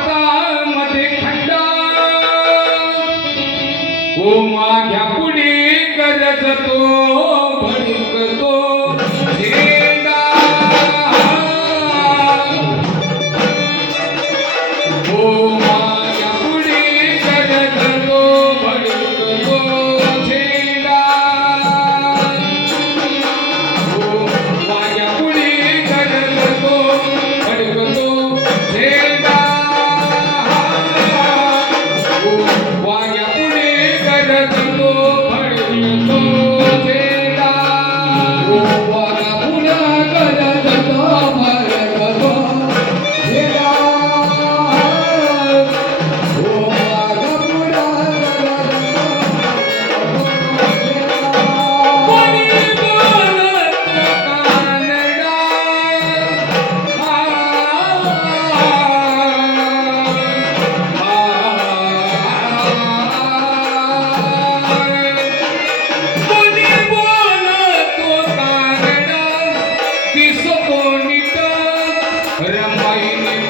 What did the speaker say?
हातामध्ये खंडा ओ माघ्या पुढे गरज तो Ramai